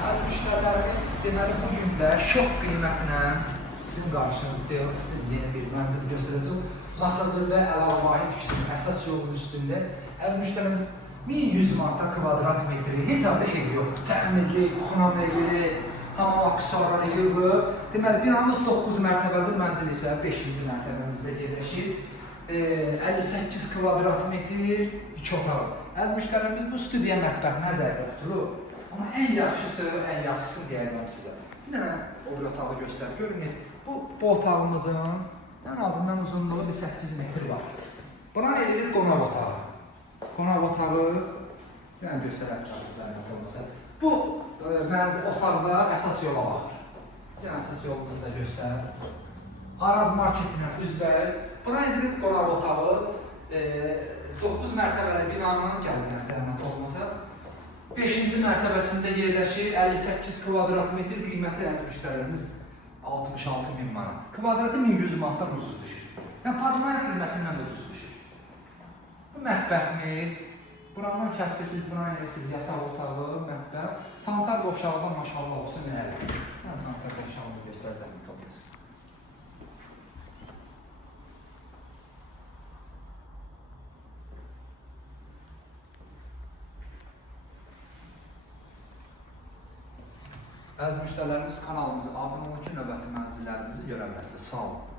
Əziz müştərilərimiz, deməli bugün də şok qiymətinə sizin qarşınızdayıq, sizin yeni bir mənzil göstərəcəm. Masazırda Əl-Vahid küçəsinin əsas yolunun üstündə. Əziz müştərimiz 1100 manata kvadrat metri, heç adı ev yoxdur. Təmirli, xunameli, hamam aksesuarları yığılıb. Deməli, binamız 9 mərtəbəli mənzil isə 5-ci mərtəbəmizdə yerləşir. 58 kvadrat metr, 2 otaq. Əziz müştərilərimiz, bu studiya mətbəx nəzərdə tutulur. Amma ən yaxşısını deyəcəm sizə. Bir dənə o bir otağı göstər, görün. Bu otağımızın ən azından uzunluğu bir 8 metr var. Buna edilir qonaq otağı. Qonaq otağı, yəni göstərək zəhmət olmasa. Bu otaqda əsas yola baxır. Yəni əsas yolumuzu da göstər. Araz marketinə üzbəyiz. Buna edilir qonaq otağı. 9 mərtəbəli binanın gəlməyən zəhmət olmasa. 5-ci mərtəbəsində yerləşir, 58 kvadrat metr qiymətli əziz müştərilərimiz 66.000 manat. Kvadratı 1100 manatdan ucuz düşür. Yəni parçalar qiymətindən də ucuz düşür. Bu mətbəximiz, burandan kəssirsiniz, buranı edirsiniz, yataq otağı, mətbəx. Sanitar qovşağıdan maşallah olsun nələr. Yəni sanitar qovşağını göstər zəhmət olmasın. Əziz müştərilərimiz, kanalımıza abunə olun ki, növbəti mənzillərimizi görə bilərsiniz. Sağ olun.